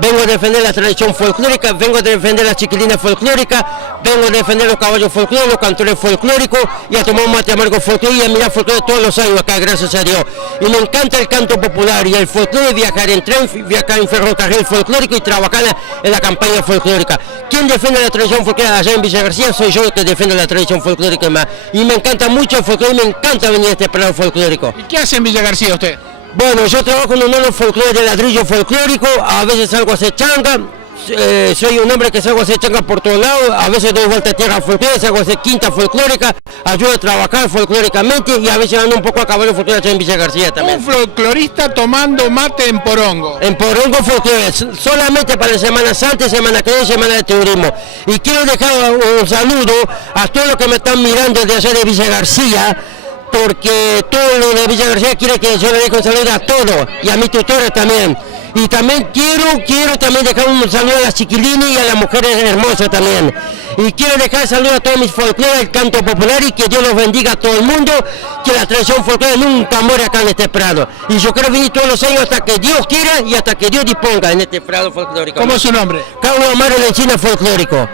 vengo a defender la tradición folclórica, vengo a defender la chiquilina folclórica, vengo a defender los caballos folclóricos, los cantores folclóricos y a tomar un mate amargo folclórico y a mirar folclore todos los años acá, gracias a Dios. Y me encanta el canto popular y el folclore, viajar en tren, viajar en ferrocarril folclórico y trabajar en la campaña folclórica. ¿Quién defiende la tradición folclórica allá en Villa García? Soy yo que defiendo la tradición folclórica más. Y me encanta mucho el folclore y me encanta venir a este prado folclórico. ¿Y qué hace en Villa García usted? Bueno, yo trabajo en un horno folclore de ladrillo folclórico, a veces salgo a hacer changa, soy un hombre que salgo a hacer changa por todos lados, a veces doy vuelta a tierra folclórica, salgo a hacer quinta folclórica, ayudo a trabajar folclóricamente y a veces ando un poco a caballo folclórico allá en Villa García también. Un folclorista tomando mate en Porongo. En Porongo folclore, solamente para Semana Santa, Semana Cruz, Semana de Turismo. Y quiero dejar un saludo a todos los que me están mirando de allá de Villa García, porque todo lo de Villa García quiere que yo le deje un saludo a todos y a mis tutores también. Y también quiero también dejar un saludo a las chiquilines y a las mujeres hermosas también. Y quiero dejar saludo a todos mis folclores, el canto popular y que Dios los bendiga a todo el mundo, que la tradición folclórica nunca muere acá en este prado. Y yo quiero venir todos los años hasta que Dios quiera y hasta que Dios disponga en este prado folclórico. ¿Cómo es su nombre? Carlos Amaro Lencina Folclórico.